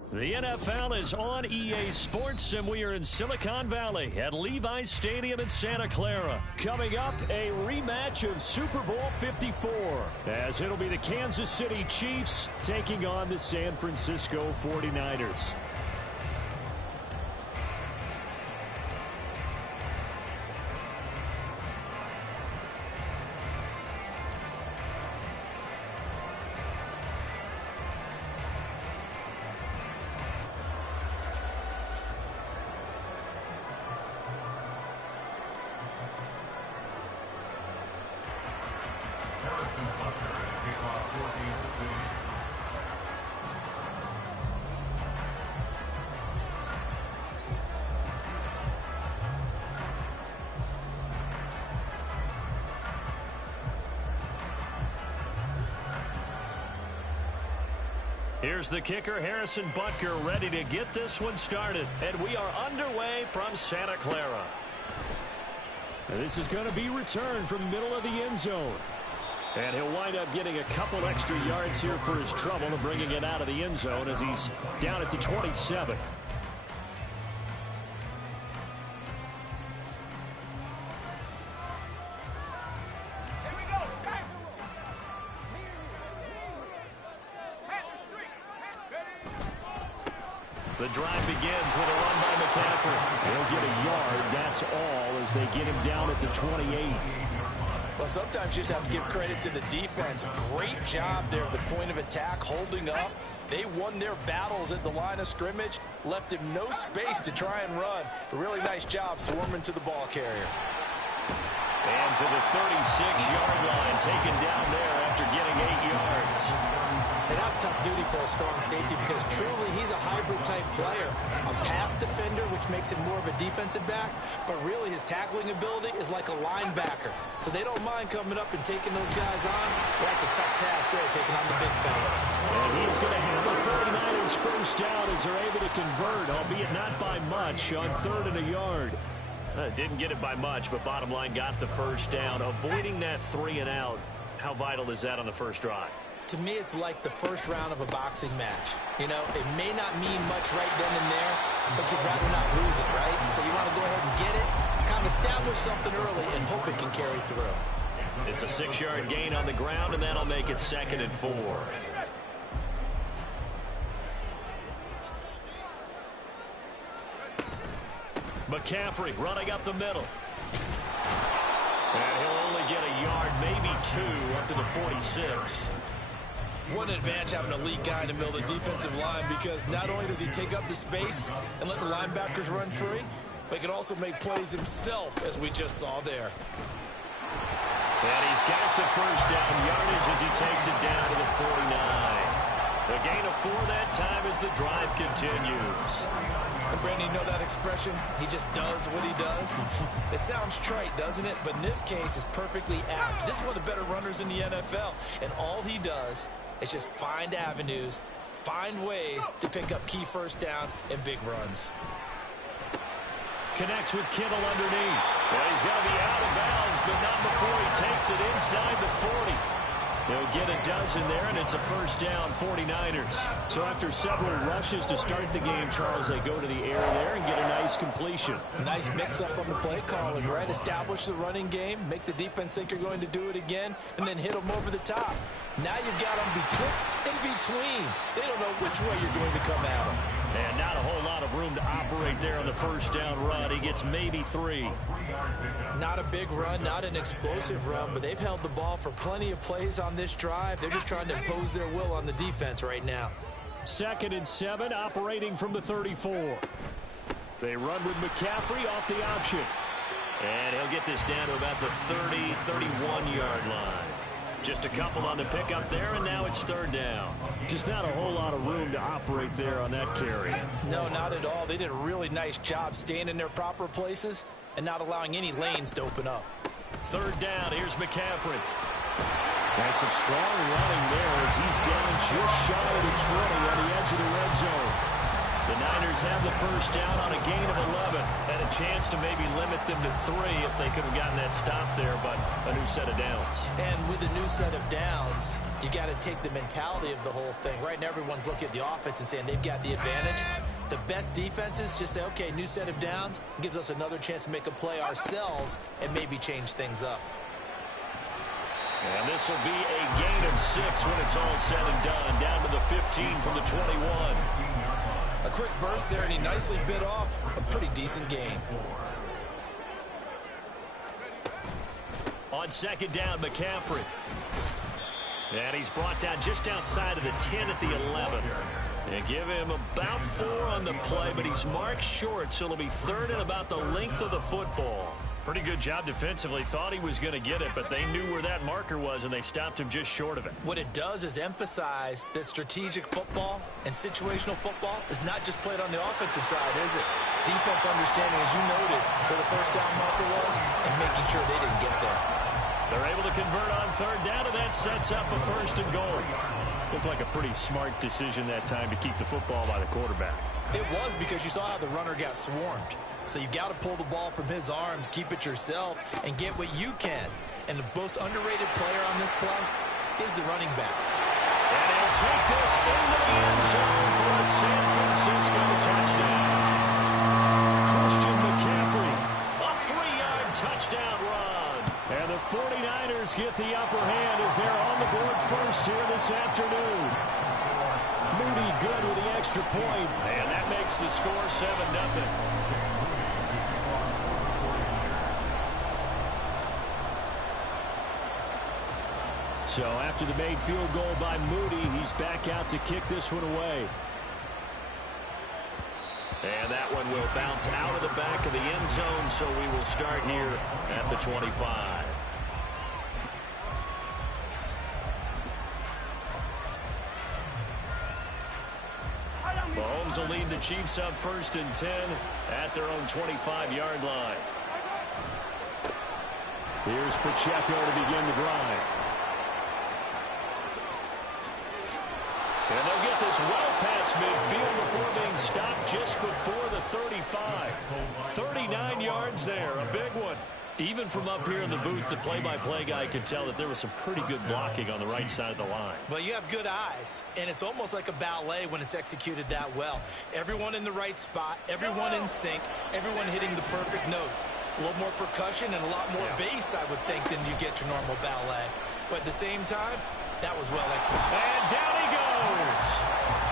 The NFL is on EA Sports, and we are in Silicon Valley at Levi's Stadium in Santa Clara. Coming up, a rematch of Super Bowl 54, as it'll be the Kansas City Chiefs taking on the San Francisco 49ers. Here's the kicker, Harrison Butker, ready to get this one started. And we are underway from Santa Clara. And this is going to be returned from the middle of the end zone. And he'll wind up getting a couple extra yards here for his trouble and bringing it out of the end zone as he's down at the 27. The drive begins with a run by McCaffrey. He'll get a yard, that's all, as they get him down at the 28. Well, sometimes you just have to give credit to the defense. Great job there at the point of attack, holding up. They won their battles at the line of scrimmage, left him no space to try and run. A really nice job swarming to the ball carrier. And to the 36-yard line, taken down there after getting 8 yards. And that's tough duty for a strong safety because truly he's a hybrid-type player. A pass defender, which makes him more of a defensive back, but really his tackling ability is like a linebacker. So they don't mind coming up and taking those guys on, but that's a tough task there, taking on the big fella. And he's going to have the 49ers first down as they're able to convert, albeit not by much, on 3rd and a yard. Didn't get it by much, but bottom line got the first down. Avoiding that 3 and out, how vital is that on the first drive? To me, it's like the first round of a boxing match. You know, it may not mean much right then and there, but you'd rather not lose it, right? So you want to go ahead and get it, kind of establish something early, and hope it can carry through. It's a 6-yard gain on the ground, and that'll make it 2nd and 4. McCaffrey running up the middle. And he'll only get a yard, maybe 2, up to the 46. What an advantage having a elite guy in the middle of the defensive line, because not only does he take up the space and let the linebackers run free, but he can also make plays himself, as we just saw there. And he's got the first down yardage as he takes it down to the 49. The gain of 4 that time as the drive continues. And Brandon, you know that expression? He just does what he does. It sounds trite, doesn't it? But in this case, it's perfectly apt. This is one of the better runners in the NFL. And all he does is just find avenues, find ways to pick up key first downs and big runs. Connects with Kittle underneath. Well, he's going to be out of bounds, but not before he takes it inside the 40. They'll get a dozen there, and it's a first down, 49ers. So after several rushes to start the game, Charles, they go to the air there and get a nice completion. Nice mix-up on the play calling, right? Establish the running game, make the defense think you're going to do it again, and then hit them over the top. Now you've got them betwixt and between. They don't know which way you're going to come at them. And not a whole lot of room to operate there on the first down run. He gets maybe 3. Not a big run, not an explosive run, but they've held the ball for plenty of plays on this drive. They're just trying to impose their will on the defense right now. 2nd and 7, operating from the 34. They run with McCaffrey off the option. And he'll get this down to about the 30, 31-yard line. Just a couple on the pickup there, and now it's 3rd down. Just not a whole lot of room to operate there on that carry. No, not at all. They did a really nice job staying in their proper places and not allowing any lanes to open up. 3rd down, here's McCaffrey. And some strong running there as he's down just shy of the 20 on the edge of the red zone. The Niners have the first down on a gain of 11. Had a chance to maybe limit them to 3 if they could have gotten that stop there, but a new set of downs. And with a new set of downs, you got to take the mentality of the whole thing. Right now, everyone's looking at the offense and saying they've got the advantage. The best defenses just say, okay, new set of downs. It gives us another chance to make a play ourselves and maybe change things up. And this will be a gain of 6 when it's all said and done. Down to the 15 from the 21. A quick burst there, and he nicely bit off a pretty decent gain. On second down, McCaffrey. And he's brought down just outside of the 10 at the 11. They give him about 4 on the play, but he's marked short, so it'll be third and about the length of the football. Pretty good job defensively. Thought he was going to get it, but they knew where that marker was, and they stopped him just short of it. What it does is emphasize that strategic football and situational football is not just played on the offensive side, is it? Defense understanding, as you noted, where the first down marker was and making sure they didn't get there. They're able to convert on third down, and that sets up a first and goal. Looked like a pretty smart decision that time to keep the football by the quarterback. It was, because you saw how the runner got swarmed. So you've got to pull the ball from his arms, keep it yourself, and get what you can. And the most underrated player on this play is the running back. And he'll take this into the end zone for a San Francisco touchdown. Christian McCaffrey, a 3-yard touchdown run. And the 49ers get the upper hand as they're on the board first here this afternoon. Moody good with the extra point, and that makes the score 7-0. So after the made field goal by Moody, he's back out to kick this one away. And that one will bounce out of the back of the end zone, so we will start here at the 25. Mahomes will lead the Chiefs up first and 10 at their own 25-yard line. Here's Pacheco to begin the drive. And they'll get this well past midfield before being stopped just before the 35. 39 yards there, a big one. Even from up here in the booth, the play-by-play guy could tell that there was some pretty good blocking on the right side of the line. Well, you have good eyes, and it's almost like a ballet when it's executed that well. Everyone in the right spot, everyone in sync, everyone hitting the perfect notes. A little more percussion and a lot more bass, I would think, than you get your normal ballet. But at the same time, that was well executed. And down he goes.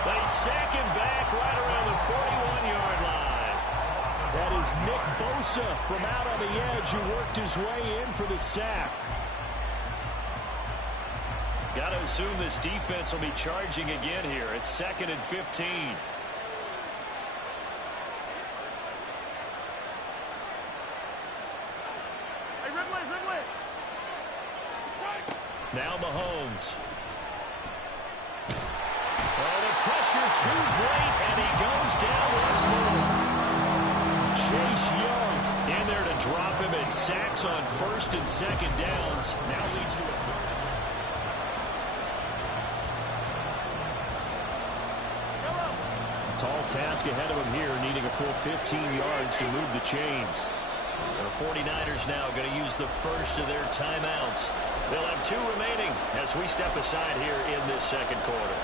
They sack him back right around the 41-yard line. That is Nick Bosa from out on the edge who worked his way in for the sack. Got to assume this defense will be charging again here. It's 2nd and 15. Now Mahomes. Oh, the pressure too great, and he goes down once more. Chase Young in there to drop him, and sacks on 1st and 2nd downs. Now leads to a 3rd. Tall task ahead of him here, needing a full 15 yards to move the chains. The 49ers now going to use the first of their timeouts. They'll have 2 remaining as we step aside here in this second quarter.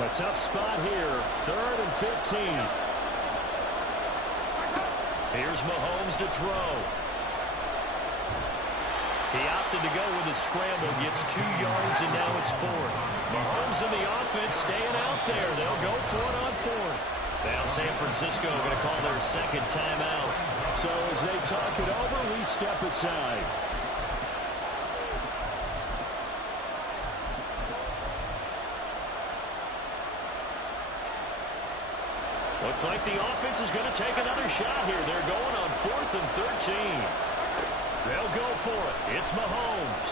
A tough spot here, 3rd and 15. Here's Mahomes to throw. He opted to go with a scramble, gets 2 yards, and now it's 4th. Mahomes and the offense staying out there. They'll go for it on 4th. Now San Francisco going to call their 2nd timeout. So as they talk it over, we step aside. Looks like the offense is going to take another shot here. They're going on 4th and 13. They'll go for it. It's Mahomes.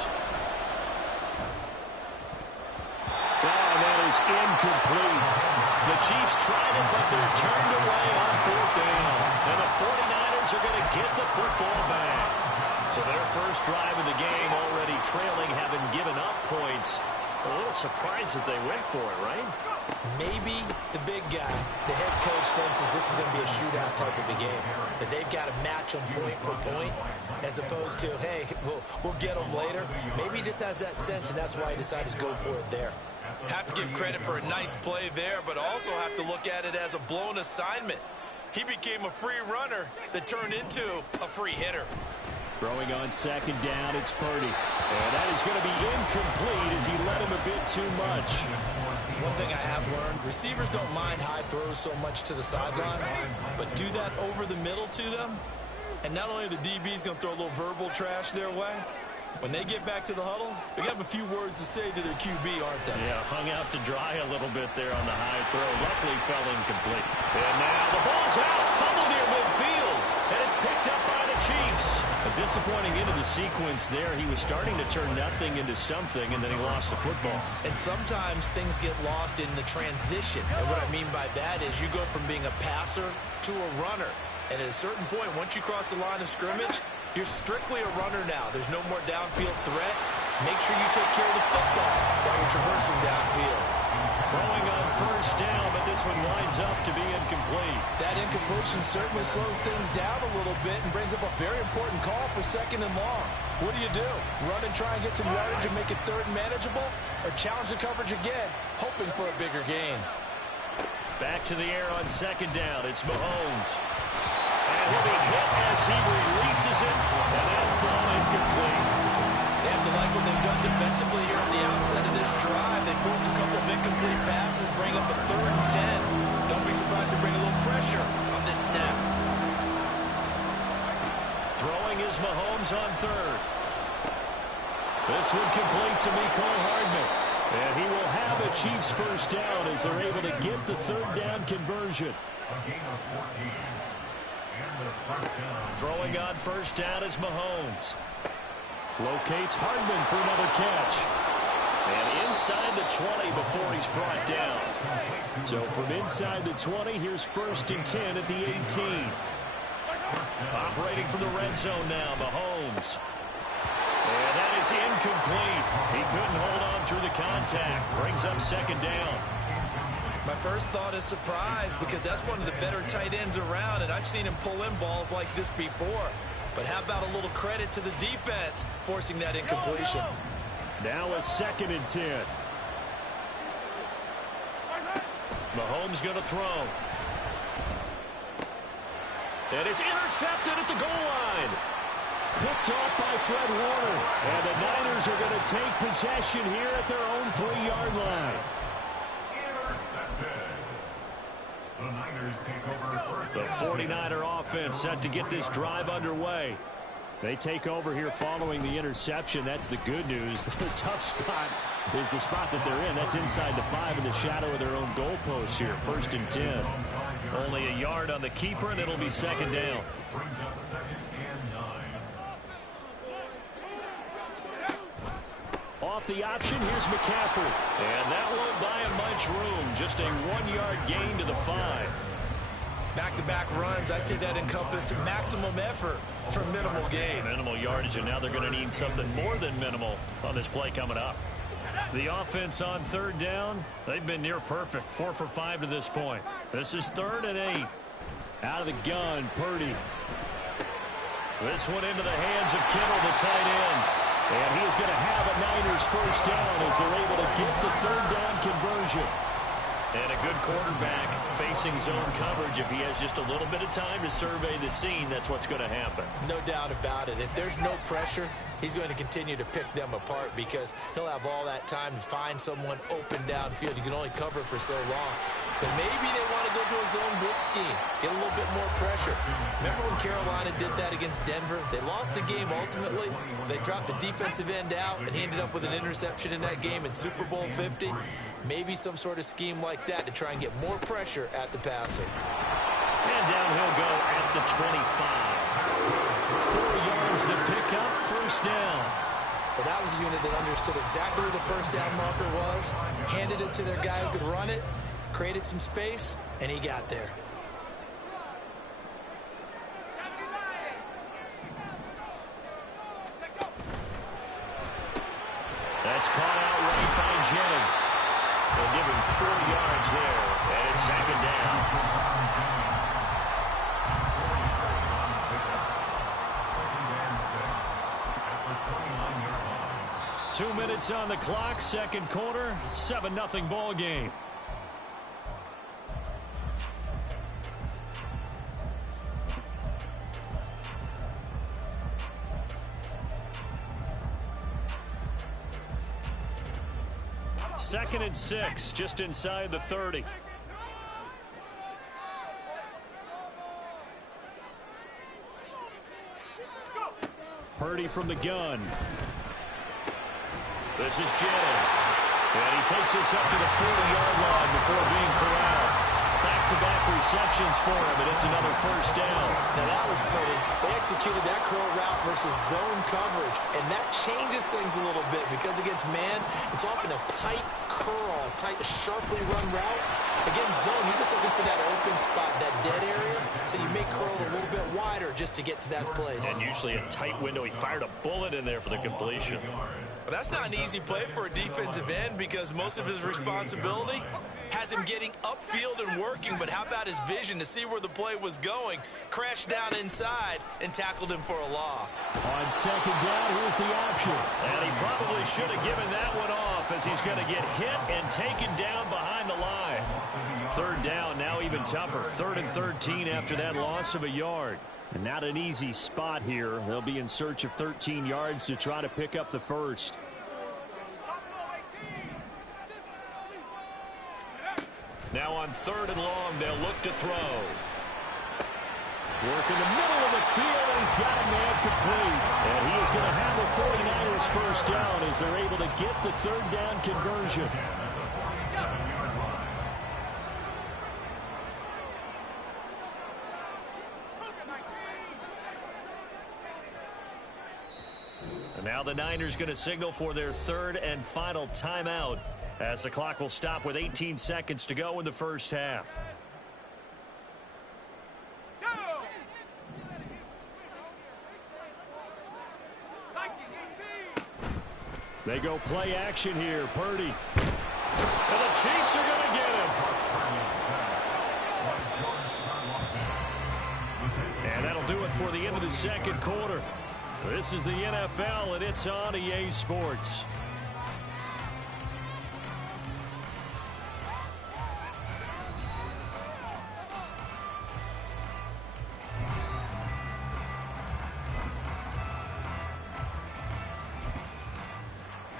And that is incomplete. The Chiefs tried it, but they're turned away on 4th down. And the 49ers are going to get the football back. So their first drive of the game already trailing, having given up points. A little surprised that they went for it, right? Maybe the big guy, the head coach, senses this is going to be a shootout type of a game. That they've got to match them point for point as opposed to, hey, we'll get them later. Maybe he just has that sense, and that's why he decided to go for it there. Have to give credit for a nice play there, but also have to look at it as a blown assignment. He became a free runner that turned into a free hitter. Throwing on second down, it's Purdy. And that is going to be incomplete as he led him a bit too much. One thing I have learned, receivers don't mind high throws so much to the sideline, but do that over the middle to them, and not only the DB's going to throw a little verbal trash their way, when they get back to the huddle, they have a few words to say to their QB, aren't they? Yeah, hung out to dry a little bit there on the high throw. Luckily fell incomplete. And now the ball's out. Fumble near midfield. And it's picked up by the Chiefs. A disappointing end of the sequence there. He was starting to turn nothing into something, and then he lost the football. And sometimes things get lost in the transition. And what I mean by that is you go from being a passer to a runner. And at a certain point, once you cross the line of scrimmage, you're strictly a runner now. There's no more downfield threat. Make sure you take care of the football while you're traversing downfield. Throwing on first down, but this one winds up to be incomplete. That incompletion certainly slows things down a little bit and brings up a very important call for second and long. What do? Run and try and get some yardage and make it third and manageable? Or challenge the coverage again, hoping for a bigger gain? Back to the air on second down. It's Mahomes. And he'll be hit as he releases it, and that'll fall incomplete. They have to like what they've done defensively here at the outset of this drive. They forced a couple of incomplete passes, bring up a 3rd and 10. Don't be surprised to bring a little pressure on this snap. Throwing is Mahomes on third. This one complete to Mecole Hardman. And he will have a Chiefs first down as they're able to get the third down conversion. Throwing on first down is Mahomes. Locates Hardman for another catch. And inside the 20 before he's brought down. So from inside the 20, here's 1st and 10 at the 18. Operating from the red zone now, Mahomes. And that is incomplete. He couldn't hold on through the contact. Brings up second down. My first thought is surprise because that's one of the better tight ends around, and I've seen him pull in balls like this before. But how about a little credit to the defense forcing that incompletion? Now a 2nd and 10. Mahomes going to throw. And it's intercepted at the goal line. Picked off by Fred Warner. And the Niners are going to take possession here at their own 3-yard line. The 49er offense set to get this drive underway. They take over here following the interception. That's the good news. The tough spot is the spot that they're in. That's inside the 5 in the shadow of their own goalpost here. 1st and 10. Only a yard on the keeper, and it'll be second down. Off the option, here's McCaffrey. And that won't buy him much room. Just a 1-yard gain to the 5. Back-to-back runs, I'd say that encompassed maximum effort for minimal gain. Minimal yardage, and now they're going to need something more than minimal on this play coming up. The offense on 3rd down, they've been near perfect. 4 for 5 to this point. This is 3rd and 8. Out of the gun, Purdy. This one into the hands of Kittle, the tight end. And he is going to have a Niners first down as they're able to get the 3rd down conversion. And a good quarterback facing zone coverage. If he has just a little bit of time to survey the scene, that's what's going to happen. No doubt about it. If there's no pressure, he's going to continue to pick them apart because he'll have all that time to find someone open downfield. You can only cover for so long. So maybe they want to go to a zone blitz scheme, get a little bit more pressure. Remember when Carolina did that against Denver? They lost the game ultimately. They dropped the defensive end out, and he ended up with an interception in that game in Super Bowl 50. Maybe some sort of scheme like that to try and get more pressure at the passer. And down he'll go at the 25. 4 yards the pickup, first down. Well, that was a unit that understood exactly where the first down marker was, handed it to their guy who could run it, created some space, and he got there. That's caught out right by Jennings. They'll give him 4 yards there, and it's 2nd down. 2 minutes on the clock, 2nd quarter, 7-0 ball game. Second and 6, just inside the 30. Purdy from the gun. This is Jennings. And he takes us up to the 40-yard line before being corralled. Back-to-back receptions for him, and it's another 1st down. Now that was pretty. They executed that curl route versus zone coverage, and that changes things a little bit because against man, it's often a tight curl, tight, sharply run route. Against zone, you're just looking for that open spot, that dead area, so you may curl it a little bit wider just to get to that place. And usually a tight window. He fired a bullet in there for the completion. Well, that's not an easy play for a defensive end because most of his responsibility has him getting upfield and working, but how about his vision to see where the play was going? Crashed down inside and tackled him for a loss. On 2nd down, here's the option. And he probably should have given that one off as he's going to get hit and taken down behind the line. 3rd down, now even tougher. 3rd and 13 after that loss of a yard. And not an easy spot here. They'll be in search of 13 yards to try to pick up the 1st. Now on 3rd and long, they'll look to throw. Work in the middle of the field, and he's got a man complete. And he is going to have the 49ers 1st down as they're able to get the 3rd down conversion. And now the Niners going to signal for their 3rd and final timeout as the clock will stop with 18 seconds to go in the 1st half. They go play action here. Purdy. And the Chiefs are going to get him. And that'll do it for the end of the 2nd quarter. This is the NFL, and it's on EA Sports.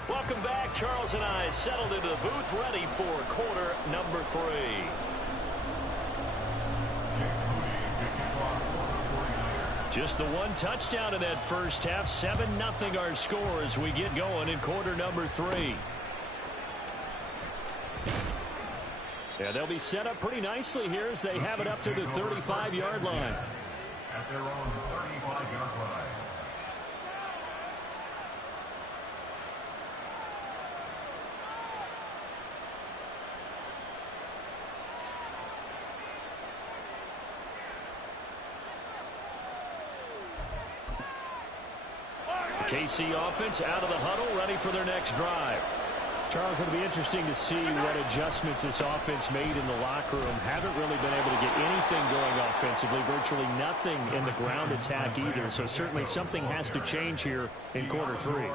Welcome back. Charles and I settled into the booth, ready for quarter number 3. Just the one touchdown in that 1st half. 7-0 our score as we get going in quarter number 3. Yeah, they'll be set up pretty nicely here as they have it up to the 35-yard line. At their own 35-yard line. KC offense out of the huddle, ready for their next drive. Charles, it'll be interesting to see what adjustments this offense made in the locker room. Haven't really been able to get anything going offensively, virtually nothing in the ground attack either. So certainly something has to change here in quarter 3.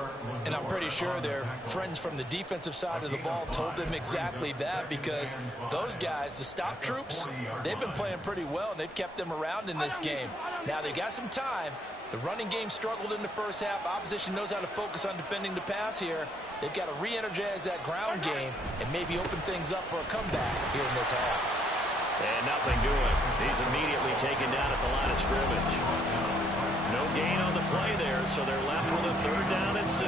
And I'm pretty sure their friends from the defensive side of the ball told them exactly that, because those guys, the stop troops, they've been playing pretty well, and they've kept them around in this game. Now they got some time. The running game struggled in the 1st half. Opposition knows how to focus on defending the pass here. They've got to re-energize that ground game and maybe open things up for a comeback here in this half. And nothing doing. He's immediately taken down at the line of scrimmage. No gain on the play there, so they're left with a 3rd down and 6.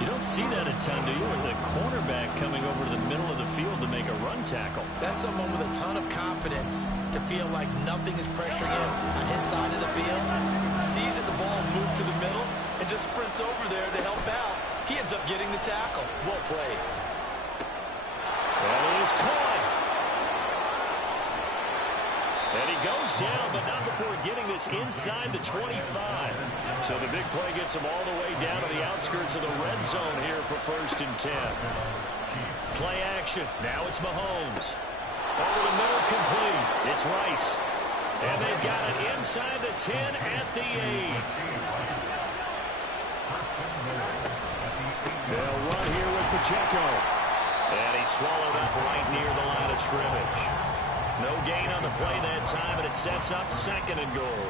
You don't see that a ton, do you? Or the cornerback coming over to the middle of the field to make a run tackle. That's someone with a ton of confidence to feel like nothing is pressuring him on his side of the field. Sees that the ball's moved to the middle and just sprints over there to help out. He ends up getting the tackle. Well played. Well, he is caught. And he goes down, but not before getting this inside the 25. So the big play gets him all the way down to the outskirts of the red zone here for 1st and 10. Play action. Now it's Mahomes. Over the middle, complete. It's Rice. And they've got it inside the 10 at the 8. They'll run here with Pacheco. And he's swallowed up right near the line of scrimmage. No gain on the play that time, and it sets up 2nd and goal.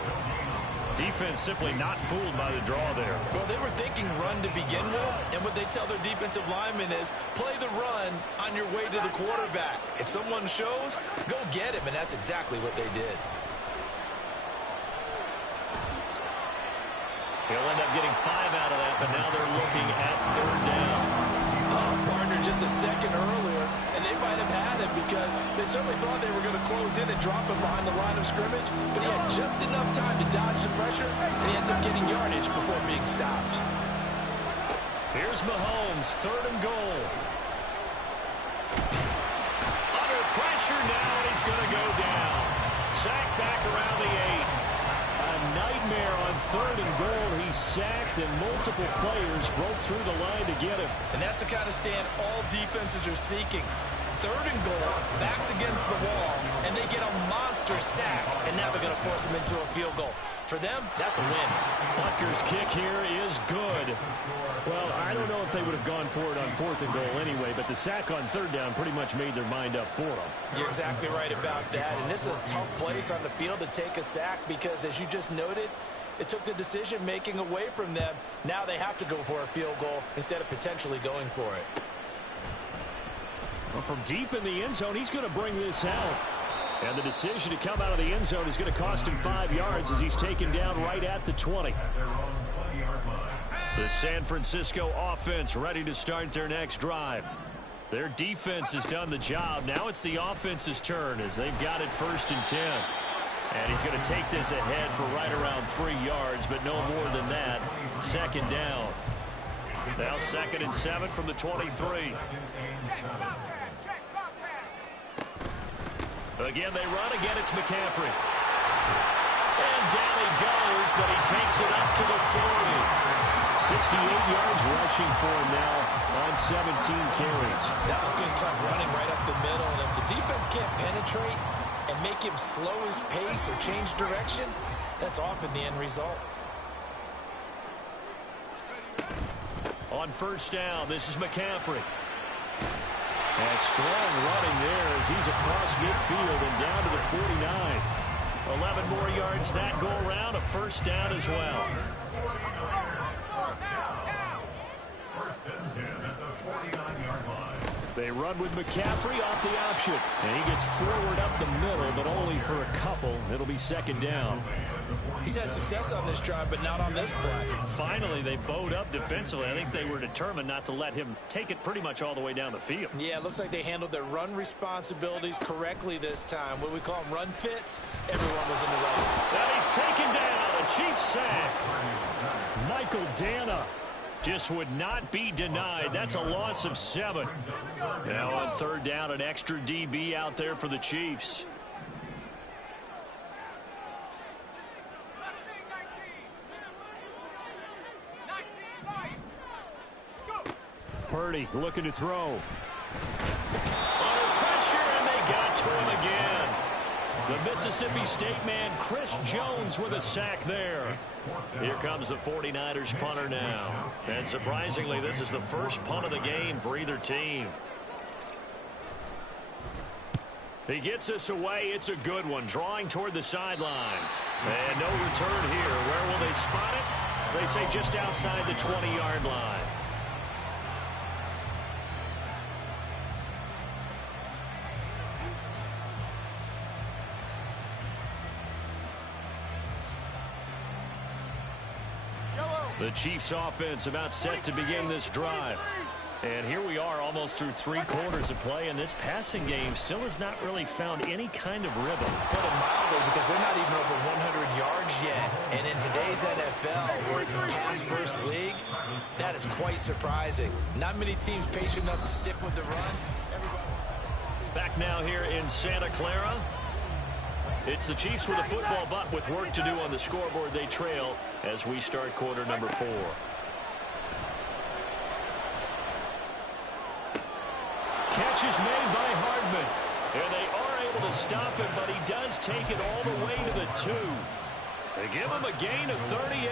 Defense simply not fooled by the draw there. Well, they were thinking run to begin with, and what they tell their defensive linemen is play the run on your way to the quarterback. If someone shows, go get him, and that's exactly what they did. He'll end up getting 5 out of that, but now they're looking at 3rd down. Partner just a second earlier, and they might have had him because they certainly thought they were going to close in and drop him behind the line of scrimmage, but he had just enough time to dodge the pressure, and he ends up getting yardage before being stopped. Here's Mahomes, 3rd and goal. Under pressure now, and he's going to go down. Sacked back around the 8. A nightmare on 3rd and goal. He's sacked, and multiple players broke through the line to get him. And that's the kind of stand all defenses are seeking. 3rd and goal, backs against the wall, and they get a monster sack, and now they're going to force him into a field goal. For them, that's a win. Butker's kick here is good. Well, I don't know if they would have gone for it on 4th and goal anyway, but the sack on 3rd down pretty much made their mind up for them. You're exactly right about that, and this is a tough place on the field to take a sack because, as you just noted, it took the decision-making away from them. Now they have to go for a field goal instead of potentially going for it. Well, from deep in the end zone, he's going to bring this out. And the decision to come out of the end zone is going to cost him 5 yards as he's taken down right at the 20. The San Francisco offense ready to start their next drive. Their defense has done the job. Now it's the offense's turn as they've got it 1st and 10. And he's going to take this ahead for right around 3 yards, but no more than that. 2nd down. Now 2nd and 7 from the 23. Again, they run. Again, it's McCaffrey. And down he goes, but he takes it up to the 40. 68 yards rushing for him now on 17 carries. That was good, tough running right up the middle. And if the defense can't penetrate and make him slow his pace or change direction, that's often the end result. On 1st down, this is McCaffrey. And strong running there as he's across midfield and down to the 49. 11 more yards that go around, a 1st down as well. 1st and 10 at the 49-yard line. They run with McCaffrey off the option. And he gets forward up the middle, but only for a couple. It'll be 2nd down. He's had success on this drive, but not on this play. Finally, they bowed up defensively. I think they were determined not to let him take it pretty much all the way down the field. Yeah, it looks like they handled their run responsibilities correctly this time. What we call them run fits, everyone was in the right. And he's taken down. A Chiefs sack. Michael Dana just would not be denied. That's a loss of 7. Now on 3rd down, an extra DB out there for the Chiefs. Purdy looking to throw. Under pressure, and they got to him again. The Mississippi State man, Chris Jones, with a sack there. Here comes the 49ers punter now. And surprisingly, this is the first punt of the game for either team. He gets this away. It's a good one, drawing toward the sidelines. And no return here. Where will they spot it? They say just outside the 20-yard line. The Chiefs offense about set to begin this drive. And here we are almost through 3 quarters of play, and this passing game still has not really found any kind of rhythm. Put it mildly, because they're not even over 100 yards yet. And in today's NFL, where it's a pass-first league, that is quite surprising. Not many teams patient enough to stick with the run. Back now here in Santa Clara. It's the Chiefs with a football, but with work to do on the scoreboard. They trail as we start quarter number 4. Catch is made by Hardman. And they are able to stop him, but he does take it all the way to the 2. They give him a gain of 38.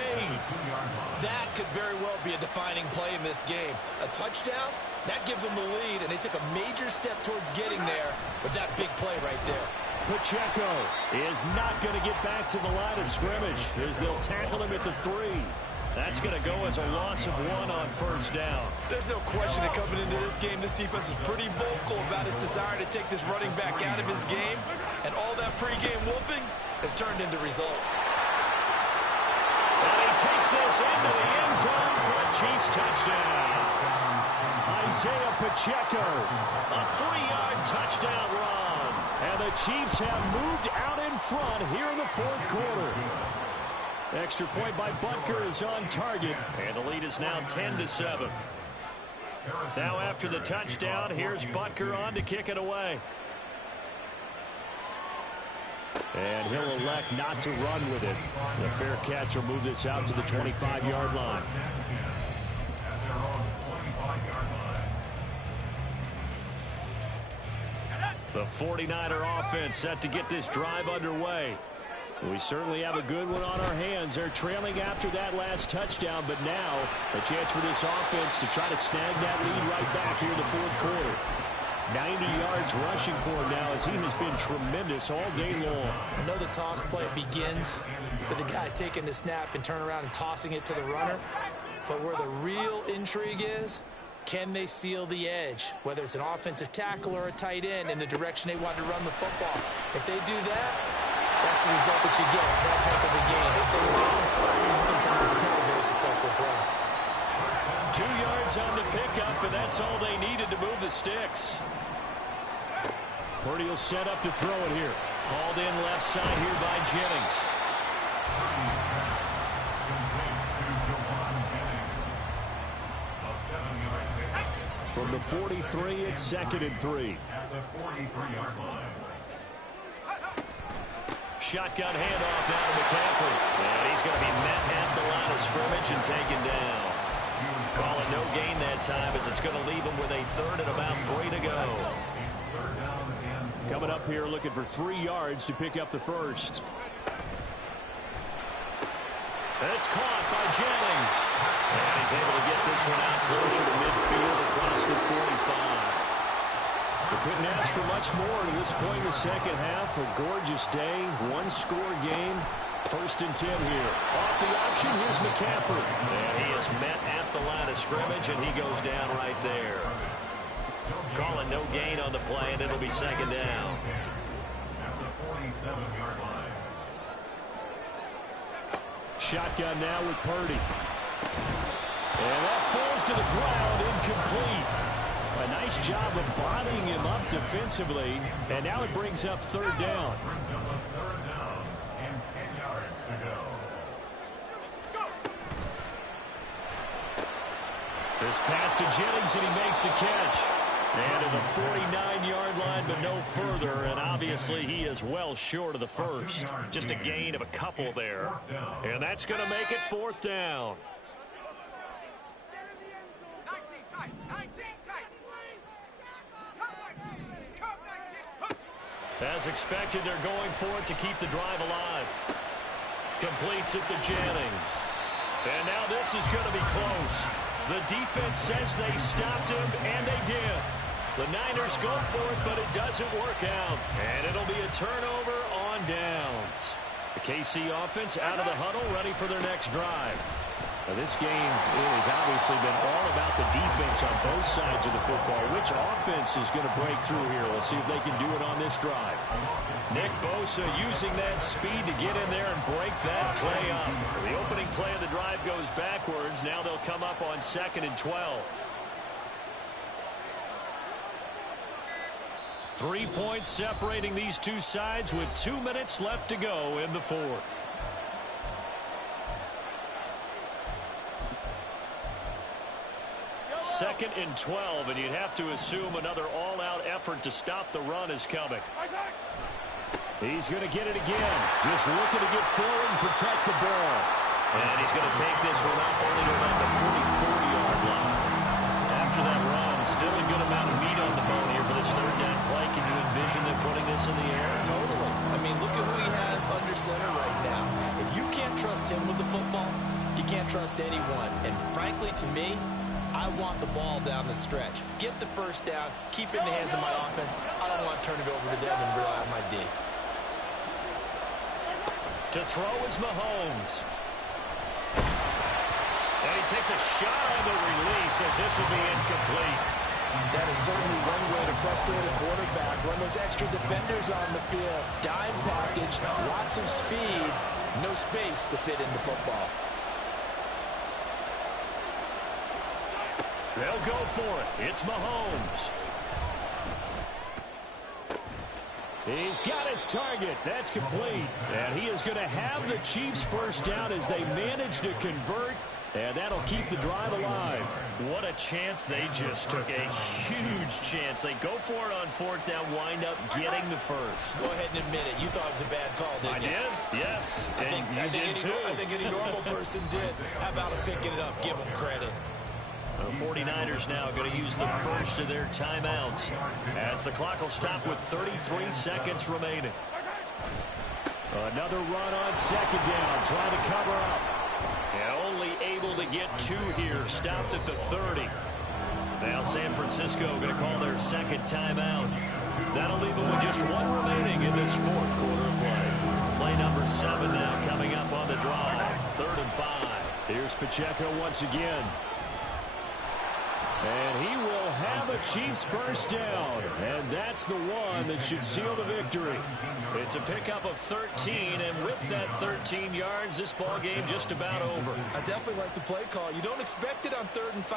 That could very well be a defining play in this game. A touchdown, that gives them the lead, and they took a major step towards getting there with that big play right there. Pacheco is not going to get back to the line of scrimmage as they'll tackle him at the 3. That's going to go as a loss of 1 on first down. There's no question that coming into this game, this defense is pretty vocal about its desire to take this running back out of his game, and all that pregame whooping has turned into results. And he takes this into the end zone for a Chiefs touchdown. Isaiah Pacheco, a 3-yard touchdown run. And the Chiefs have moved out in front here in the 4th quarter. Extra point by Butker is on target, and the lead is now 10-7. Now after the touchdown, here's Butker on to kick it away. And he'll elect not to run with it. The fair catch will move this out to the 25-yard line. The 49er offense set to get this drive underway. We certainly have a good one on our hands. They're trailing after that last touchdown, but now a chance for this offense to try to snag that lead right back here in the 4th quarter. 90 yards rushing for him now as he has been tremendous all day long. I know the toss play begins with the guy taking the snap and turn around and tossing it to the runner, but where the real intrigue is, can they seal the edge, whether it's an offensive tackle or a tight end in the direction they want to run the football? If they do that, that's the result that you get, that type of a game. If they don't, oftentimes it's not a very successful play. 2 yards on the pickup, and that's all they needed to move the sticks. Purdy will set up to throw it here. Hauled in left side here by Jennings. From the 43, it's 2nd and 3. Shotgun handoff now to McCaffrey. And he's going to be met at the line of scrimmage and taken down. Calling no gain that time as it's going to leave him with a 3rd and about 3 to go. Coming up here looking for 3 yards to pick up the first. That's caught by Jennings. And he's able to get this one out closer to midfield across the 45. We couldn't ask for much more to this point in the second half. A gorgeous day, 1-score game. 1st and 10 here. Off the option, here's McCaffrey. And he is met at the line of scrimmage, and he goes down right there. Calling no gain on the play, and it'll be 2nd down. At the 47-yard line. Shotgun now with Purdy. And that falls to the ground, incomplete. A nice job of bodying him up defensively, and now it brings up 3rd down. Brings up a 3rd down and 10 yards to go. This pass to Jennings, and he makes the catch. And to the 49-yard line, but no further. And obviously, he is well short of the first. Just a gain of a couple there. And that's going to make it 4th down. As expected, they're going for it to keep the drive alive. Completes it to Jennings. And now this is going to be close. The defense says they stopped him, and they did. The Niners go for it, but it doesn't work out. And it'll be a turnover on downs. The KC offense out of the huddle, ready for their next drive. Now, this game has obviously been all about the defense on both sides of the football. Which offense is going to break through here? We'll see if they can do it on this drive. Nick Bosa using that speed to get in there and break that play up. The opening play of the drive goes backwards. Now they'll come up on 2nd and 12. 3 points separating these two sides with 2 minutes left to go in the 4th. Second and 12, and you'd have to assume another all-out effort to stop the run is coming. He's going to get it again. Just looking to get forward and protect the ball. And he's going to take this one up only to about the 44-yard line. After that run, still a good amount of meat on the bone here for this third down play. Can you envision them putting this in the air? Totally. I mean, look at who he has under center right now. If you can't trust him with the football, you can't trust anyone. And frankly, to me, I want the ball down the stretch. Get the first down, keep it in the hands of my offense. I don't want to turn it over to them and rely on my D. To throw is Mahomes. And he takes a shot on the release as this will be incomplete. That is certainly one way to frustrate a quarterback. Run those extra defenders on the field. Dime package, lots of speed, no space to fit in the football. They'll go for it. It's Mahomes. He's got his target. That's complete. And he is going to have the Chiefs first down as they manage to convert. And that'll keep the drive alive. What a chance they just took. A huge chance. They go for it on fourth down, wind up getting the first. Go ahead and admit it. You thought it was a bad call, didn't you? I did, yes. I think any normal person did. How about him picking it up? Give him credit. The 49ers now going to use the first of their timeouts as the clock will stop with 33 seconds remaining. Another run on second down, trying to cover up. And only able to get two here, stopped at the 30. Now San Francisco going to call their second timeout. That'll leave them with just one remaining in this fourth quarter of play. Play number 7 now coming up on the drive. 3rd and 5. Here's Pacheco once again. And he will have a Chiefs first down. And that's the one that should seal the victory. It's a pickup of 13, and with that 13 yards, this ball game just about over. I definitely like the play call. You don't expect it on 3rd and 5.